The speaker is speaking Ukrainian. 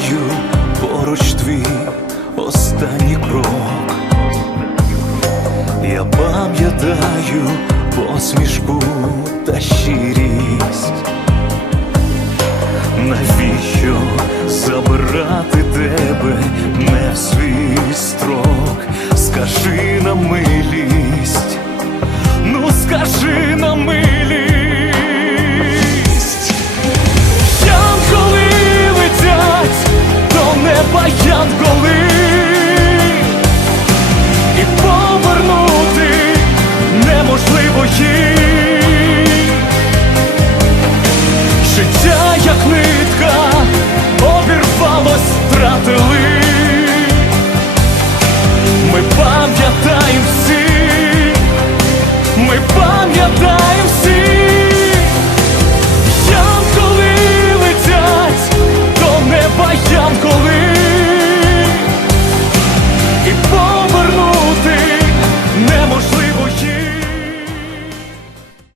Пам'ятаю поруч твій останній крок. Я пам'ятаю посмішку та щирість. Навіщо забирати тебе не в свій строк? Скажи на милість, ну скажи на милість. not go